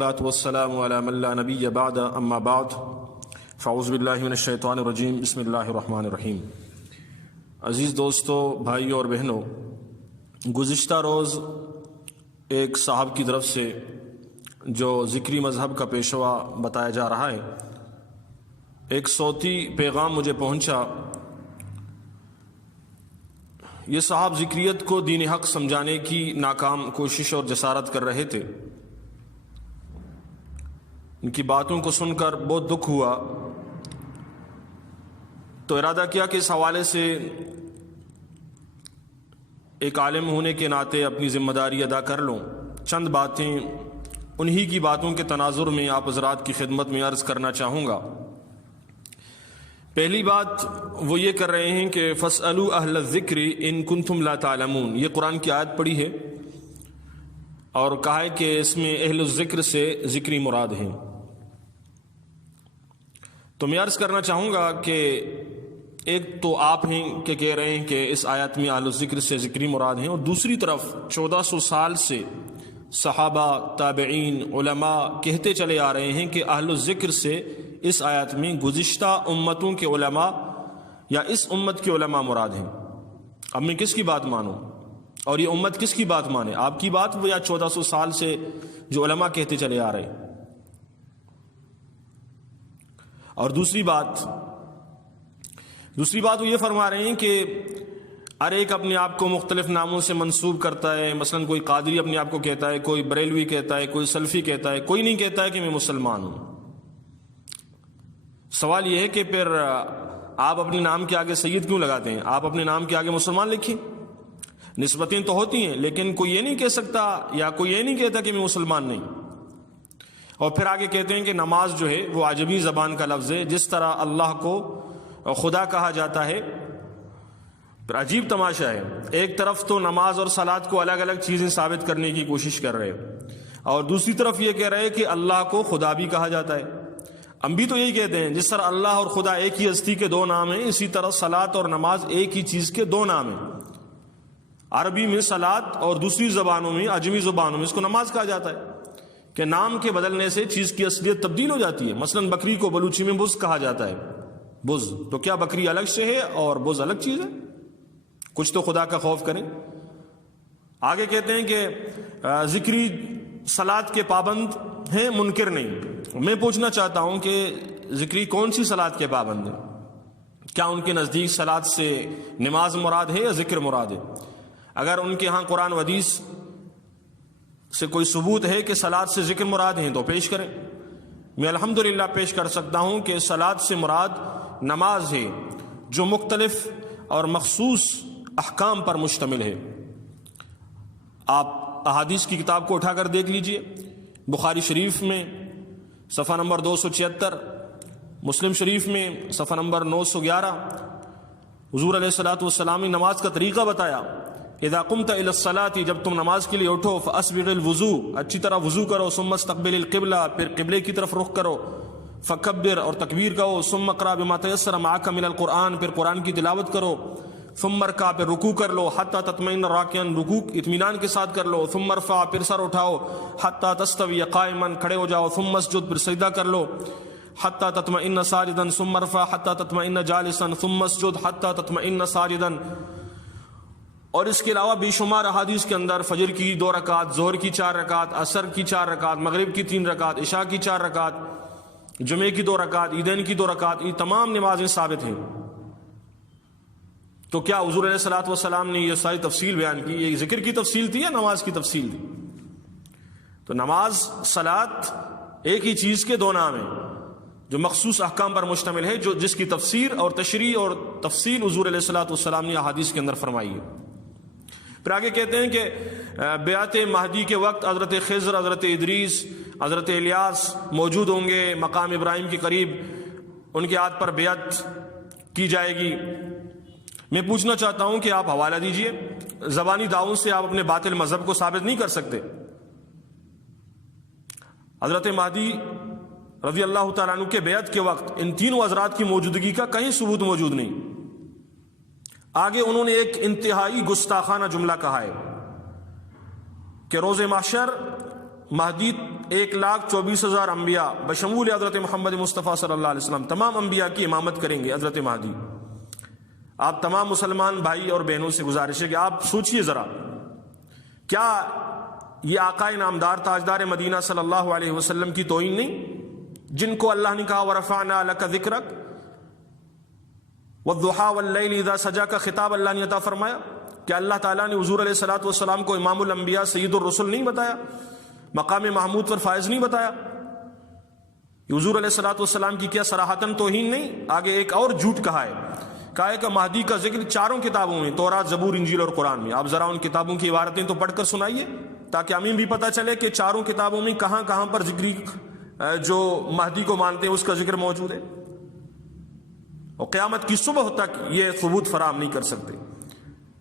والسلام على من لا نبی بعد اما بعد فاعوذ باللہ من الشیطان الرجیم بسم اللہ الرحمن الرحیم۔ عزیز دوستو، بھائیو اور بہنوں، گزشتہ روز ایک صاحب کی طرف سے جو ذکری مذہب کا پیشوا بتایا جا رہا ہے، ایک صوتی پیغام مجھے پہنچا۔ یہ صاحب ذکریت کو دین حق سمجھانے کی ناکام کوشش اور جسارت کر رہے تھے۔ ان کی باتوں کو سن کر بہت دکھ ہوا، تو ارادہ کیا کہ اس حوالے سے ایک عالم ہونے کے ناطے اپنی ذمہ داری ادا کر لوں۔ چند باتیں انہی کی باتوں کے تناظر میں آپ حضرات کی خدمت میں عرض کرنا چاہوں گا۔ پہلی بات وہ یہ کر رہے ہیں کہ فَاسْأَلُوا أَهْلَ الذِّكْرِ إِن كُنتُمْ لَا تَعْلَمُونَ، یہ قرآن کی آیت پڑھی ہے اور کہا ہے کہ اس میں اہل الذکر سے ذکری مراد ہیں۔ تو میں عرض کرنا چاہوں گا کہ ایک تو آپ ہیں کہ کہہ رہے ہیں کہ اس آیت میں اہل الذکر سے ذکری مراد ہیں، اور دوسری طرف 1400 سال سے صحابہ، تابعین، علماء کہتے چلے آ رہے ہیں کہ اہل الذکر سے اس آیت میں گزشتہ امتوں کے علماء یا اس امت کے علماء مراد ہیں۔ اب میں کس کی بات مانوں اور یہ امت کس کی بات مانے؟ آپ کی بات وہ یا 1400 سال سے جو علماء کہتے چلے آ رہے ہیں؟ اور دوسری بات وہ یہ فرما رہے ہیں کہ ہر ایک اپنے آپ کو مختلف ناموں سے منسوب کرتا ہے۔ مثلا کوئی قادری اپنے آپ کو کہتا ہے، کوئی بریلوی کہتا ہے، کوئی سلفی کہتا ہے، کوئی نہیں کہتا ہے کہ میں مسلمان ہوں۔ سوال یہ ہے کہ پھر آپ اپنے نام کے آگے سید کیوں لگاتے ہیں؟ آپ اپنے نام کے آگے مسلمان لکھیں۔ نسبتیں تو ہوتی ہیں، لیکن کوئی یہ نہیں کہہ سکتا یا کوئی یہ نہیں کہتا کہ میں مسلمان نہیں۔ اور پھر آگے کہتے ہیں کہ نماز جو ہے وہ عجمی زبان کا لفظ ہے، جس طرح اللہ کو خدا کہا جاتا ہے۔ پھر عجیب تماشا ہے، ایک طرف تو نماز اور صلاۃ کو الگ الگ چیزیں ثابت کرنے کی کوشش کر رہے ہیں، اور دوسری طرف یہ کہہ رہے ہیں کہ اللہ کو خدا بھی کہا جاتا ہے۔ ہم بھی تو یہی کہتے ہیں، جس طرح اللہ اور خدا ایک ہی ہستی کے دو نام ہیں، اسی طرح صلاۃ اور نماز ایک ہی چیز کے دو نام ہیں۔ عربی میں صلاۃ اور دوسری زبانوں میں، عجمی زبانوں میں اس کو نماز کہا جاتا ہے، کہ نام کے بدلنے سے چیز کی اصلیت تبدیل ہو جاتی ہے۔ مثلا بکری کو بلوچی میں بز کہا جاتا ہے۔ بز تو کیا بکری الگ سے ہے اور بز الگ چیز ہے؟ کچھ تو خدا کا خوف کریں۔ آگے کہتے ہیں کہ ذکری صلاۃ کے پابند ہیں، منکر نہیں۔ میں پوچھنا چاہتا ہوں کہ ذکری کون سی صلاۃ کے پابند ہیں؟ کیا ان کے نزدیک صلاۃ سے نماز مراد ہے یا ذکر مراد ہے؟ اگر ان کے ہاں قرآن و حدیث سے کوئی ثبوت ہے کہ صلاۃ سے ذکر مراد ہیں تو پیش کریں۔ میں الحمدللہ پیش کر سکتا ہوں کہ صلاۃ سے مراد نماز ہے، جو مختلف اور مخصوص احکام پر مشتمل ہے۔ آپ احادیث کی کتاب کو اٹھا کر دیکھ لیجئے، بخاری شریف میں صفحہ نمبر 276، مسلم شریف میں صفحہ نمبر 911، حضور علیہ الصلوۃ والسلام نے نماز کا طریقہ بتایا۔ اذا قمت الى الصلاۃ، جب تم نماز کے لیے اٹھو، فاسبغ الوضوء، اچھی طرح وضو کرو، ثم استقبل القبلہ، پھر قبلے کی طرف رخ کرو، فکبر، اور تکبیر کہو، ثم اقرأ بما تيسر معك من القرآن، پھر قرآن کی تلاوت کرو، ثم ارکع، پھر رکوع کر لو، حتی تطمئن راکعا، رکوع اطمینان کے ساتھ کر لو، ثم ارفع، پھر سر اٹھاؤ، حتی تستوی قائما، کھڑے ہو جاؤ، ثم اسجد، پھر سجدہ کر لو، حتی تطمئن ساجدا، ثم ارفع حتی تطمئن جالسا، ثم اسجد حتی تطمئن ساجدا۔ اور اس کے علاوہ بے شمار احادیث کے اندر فجر کی 2 رکعت، ظہر کی 4 رکعت، عصر کی 4 رکعت، مغرب کی 3 رکعت، عشاء کی 4 رکعت، جمعے کی 2 رکعت، عیدین کی 2 رکعت، یہ تمام نمازیں ثابت ہیں۔ تو کیا حضور علیہ الصلوۃ والسلام نے یہ ساری تفصیل بیان کی؟ یہ ذکر کی تفصیل تھی یا نماز کی تفصیل تھی؟ تو نماز، صلاۃ ایک ہی چیز کے 2 نام ہیں، جو مخصوص احکام پر مشتمل ہے، جس کی تفسیر اور تشریح اور تفصیل حضور علیہ الصلوۃ والسلام نے احادیث کے اندر فرمائی ہے۔ پھر آگے کہتے ہیں کہ بیعت مہدی کے وقت حضرت خضر، حضرت ادریس، حضرت الیاس موجود ہوں گے مقام ابراہیم کے قریب، ان کے ہاتھ پر بیعت کی جائے گی۔ میں پوچھنا چاہتا ہوں کہ آپ حوالہ دیجئے، زبانی دعووں سے آپ اپنے باطل مذہب کو ثابت نہیں کر سکتے۔ حضرت مہدی رضی اللہ تعالیٰ عنہ کے بیعت کے وقت ان تینوں حضرات کی موجودگی کا کہیں ثبوت موجود نہیں۔ آگے انہوں نے ایک انتہائی گستاخانہ جملہ کہا ہے کہ روز محشر مہدی 1,24,000 انبیاء بشمول حضرت محمد مصطفیٰ صلی اللہ علیہ وسلم تمام انبیاء کی امامت کریں گے حضرت مہدی۔ آپ تمام مسلمان بھائی اور بہنوں سے گزارش ہے کہ آپ سوچئے ذرا، کیا یہ آقا نامدار تاجدار مدینہ صلی اللہ علیہ وسلم کی توہین نہیں، جن کو اللہ نے کہا وَرَفَعْنَا لَكَ ذِكْرَكَ، وَالضُّحَىٰ وَاللَّيْلِ إِذَا سَجَىٰ کا خطاب اللہ نے عطا فرمایا؟ کیا اللہ تعالیٰ نے حضور علیہ الصلوۃ والسلام کو امام الانبیاء سید الرسل نہیں بتایا، مقام محمود پر فائز نہیں بتایا؟ حضور علیہ الصلوۃ والسلام کی کیا صراحتاً توہین نہیں؟ آگے ایک اور جھوٹ کہا ہے کہ مہدی کا ذکر چاروں کتابوں میں، تورات، زبور، انجیل اور قرآن میں۔ آپ ذرا ان کتابوں کی عبارتیں تو پڑھ کر سنائیے تاکہ ہمیں بھی پتہ چلے کہ چاروں کتابوں میں کہاں کہاں پر ذکری جو مہدی کو مانتے ہیں اس کا ذکر موجود ہے، اور قیامت کی صبح تک یہ ثبوت فراہم نہیں کر سکتے۔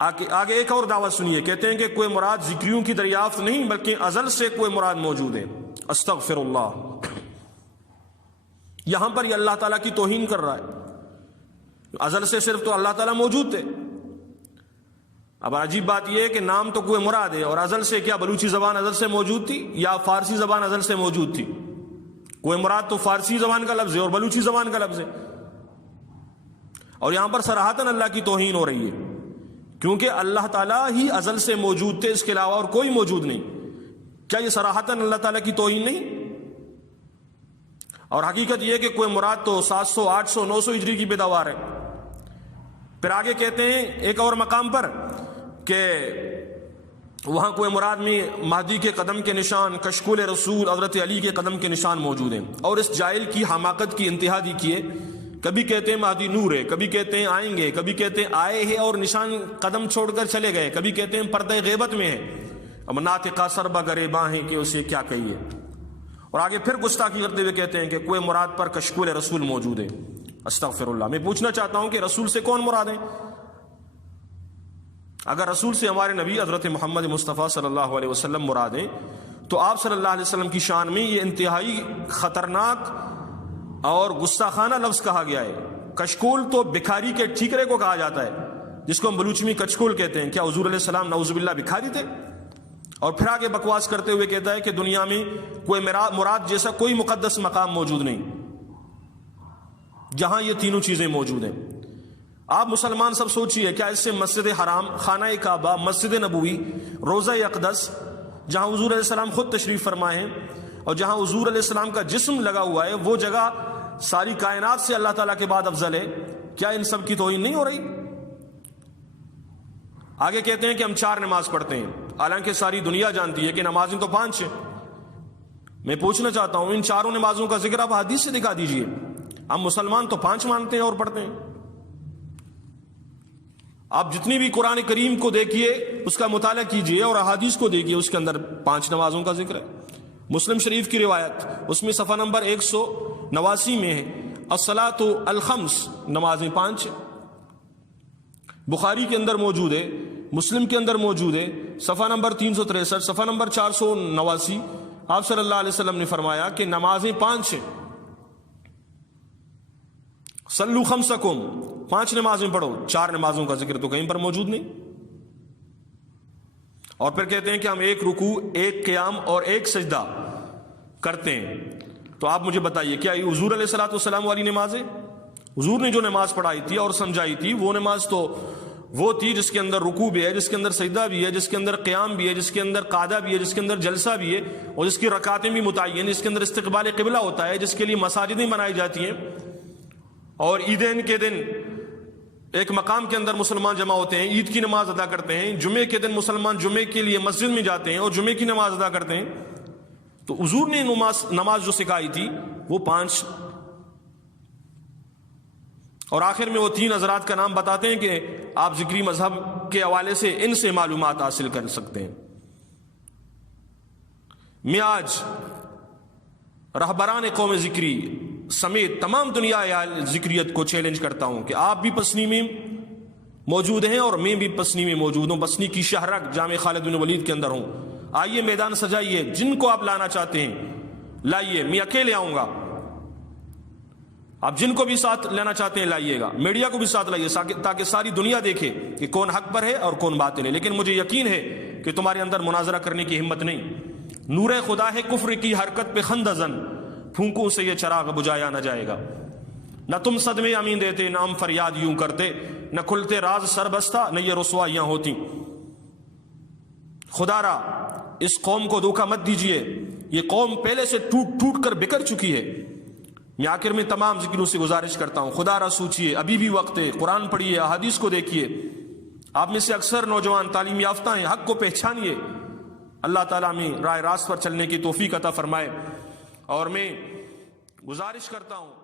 آگے ایک اور دعویٰ سنیے، کہتے ہیں کہ کوئی مراد ذکریوں کی دریافت نہیں بلکہ ازل سے کوئی مراد موجود ہے۔ استغفر اللہ، یہاں پر یہ اللہ تعالیٰ کی توہین کر رہا ہے۔ ازل سے صرف تو اللہ تعالیٰ موجود تھے۔ اب عجیب بات یہ ہے کہ نام تو کوئی مراد ہے، اور ازل سے کیا بلوچی زبان ازل سے موجود تھی یا فارسی زبان ازل سے موجود تھی؟ کوئی مراد تو فارسی زبان کا لفظ ہے اور بلوچی زبان کا لفظ ہے، اور یہاں پر صراحتاً اللہ کی توہین ہو رہی ہے، کیونکہ اللہ تعالیٰ ہی ازل سے موجود تھے، اس کے علاوہ اور کوئی موجود نہیں۔ کیا یہ صراحتاً اللہ تعالیٰ کی توہین نہیں؟ اور حقیقت یہ کہ کوئی مراد تو 700، 800، 900 ہجری کی پیداوار ہے۔ پھر آگے کہتے ہیں ایک اور مقام پر کہ وہاں کوئی مراد میں مہدی کے قدم کے نشان، کشکول رسول حضرت علی کے قدم کے نشان موجود ہیں، اور اس جاہل کی حماقت کی انتہا دیکھیے، کبھی کہتے ہیں مہدی نور ہے، کبھی کہتے ہیں آئیں گے، کبھی کہتے ہیں آئے ہیں اور نشان قدم چھوڑ کر چلے گئے، کبھی کہتے ہیں پردہ غیبت میں ہے، اب ناطقہ سربہ گریباں ہیں کہ اسے کیا کہیے، اور آگے پھر گستاخی کرتے ہوئے کہتے ہیں کہ کوئی مراد پر کشکول رسول موجود ہے۔ استغفر اللہ، میں پوچھنا چاہتا ہوں کہ رسول سے کون مراد ہیں؟ اگر رسول سے ہمارے نبی حضرت محمد مصطفیٰ صلی اللہ علیہ وسلم مراد ہیں تو آپ صلی اللہ علیہ وسلم کی شان میں یہ انتہائی خطرناک اور گستاخانہ لفظ کہا گیا ہے۔ کشکول تو بکھاری کے ٹھیکرے کو کہا جاتا ہے، جس کو ہم بلوچی میں کچکول کہتے ہیں۔ کیا حضور علیہ السلام نعوذ باللہ بکھاری تھے؟ اور پھر آگے بکواس کرتے ہوئے کہتا ہے کہ دنیا میں کوئی مراد جیسا کوئی مقدس مقام موجود نہیں جہاں یہ تینوں چیزیں موجود ہیں۔ آپ مسلمان سب سوچئے، کیا اس سے مسجد حرام، خانہ کعبہ، مسجد نبوی، روضہ اقدس جہاں حضور علیہ السلام خود تشریف فرمائے ہیں اور جہاں حضور علیہ السلام کا جسم لگا ہوا ہے، وہ جگہ ساری کائنات سے اللہ تعالیٰ کے بعد افضل ہے، کیا ان سب کی توہین نہیں ہو رہی؟ آگے کہتے ہیں کہ ہم 4 نماز پڑھتے ہیں، حالانکہ ساری دنیا جانتی ہے کہ نمازیں تو 5 ہیں۔ میں پوچھنا چاہتا ہوں ان 4 نمازوں کا ذکر آپ حدیث سے دکھا دیجئے۔ ہم مسلمان تو 5 مانتے ہیں اور پڑھتے ہیں۔ آپ جتنی بھی قرآن کریم کو دیکھیے، اس کا مطالعہ کیجئے اور احادیث کو دیکھیے، اس کے اندر 5 نمازوں کا ذکر ہے۔ مسلم شریف کی روایت، اس میں صفحہ نمبر 189 میں ہے الصلاۃ الخمس، نمازیں 5۔ بخاری کے اندر موجود ہے، مسلم کے اندر موجود ہے، صفحہ نمبر 363، صفحہ نمبر 489۔ آپ صلی اللہ علیہ وسلم نے فرمایا کہ نمازیں 5 ہیں، صلو خمسکم، 5 نمازیں پڑھو۔ 4 نمازوں کا ذکر تو کہیں پر موجود نہیں۔ اور پھر کہتے ہیں کہ ہم 1 رکوع، 1 قیام اور 1 سجدہ کرتے ہیں۔ تو آپ مجھے بتائیے، کیا یہ حضور علیہ الصلوۃ والسلام والی نماز ہے؟ حضور نے جو نماز پڑھائی تھی اور سمجھائی تھی، وہ نماز تو وہ تھی جس کے اندر رکوع بھی ہے، جس کے اندر سجدہ بھی ہے، جس کے اندر قیام بھی ہے، جس کے اندر قعدہ بھی ہے، جس کے اندر جلسہ بھی ہے، اور جس کی رکعتیں بھی متعین، جس کے اندر استقبال قبلہ ہوتا ہے، جس کے لیے مساجدیں بنائی جاتی ہیں، اور عیدین کے دن ایک مقام کے اندر مسلمان جمع ہوتے ہیں، عید کی نماز ادا کرتے ہیں، جمعے کے دن مسلمان جمعے کے لیے مسجد میں جاتے ہیں اور جمعے کی نماز ادا کرتے ہیں۔ تو حضور نے نماز جو سکھائی تھی وہ 5، اور آخر میں وہ 3 حضرات کا نام بتاتے ہیں کہ آپ ذکری مذہب کے حوالے سے ان سے معلومات حاصل کر سکتے ہیں۔ میں آج رہبران قوم ذکری سمیت تمام دنیا ذکریت کو چیلنج کرتا ہوں کہ آپ بھی پسنی میں موجود ہیں اور میں بھی پسنی میں موجود ہوں، پسنی کی شہرک جامع خالد بن ولید کے اندر ہوں۔ آئیے میدان سجائیے، جن کو آپ لانا چاہتے ہیں لائیے، میں اکیلے آؤں گا، آپ جن کو بھی ساتھ لینا چاہتے ہیں لائیے گا، میڈیا کو بھی ساتھ لائیے تاکہ ساری دنیا دیکھے کہ کون حق پر ہے اور کون باطل ہے۔ لیکن مجھے یقین ہے کہ تمہارے اندر مناظرہ کرنے کی ہمت نہیں، نور خدا ہے کفر کی حرکت پہ خندزن، پھونکوں سے یہ چراغ بجھایا نہ جائے گا۔ نہ تم صدمے امین دیتے، نہ ہم فریاد یوں کرتے، نہ کھلتے راز سر بستہ، نہ یہ رسوائیاں ہوتی۔ خدا را اس قوم کو دھوکہ مت دیجئے، یہ قوم پہلے سے ٹوٹ ٹوٹ کر بکھر چکی ہے۔ میں آخر میں تمام ذکروں سے گزارش کرتا ہوں، خدا را سوچئے، ابھی بھی وقت ہے، قرآن پڑھیے، احادیث کو دیکھیے۔ آپ میں سے اکثر نوجوان تعلیم یافتہ ہیں، حق کو پہچانیے۔ اللہ تعالیٰ میں راہ راست پر چلنے کی توفیق عطا فرمائے۔ اور میں گزارش کرتا ہوں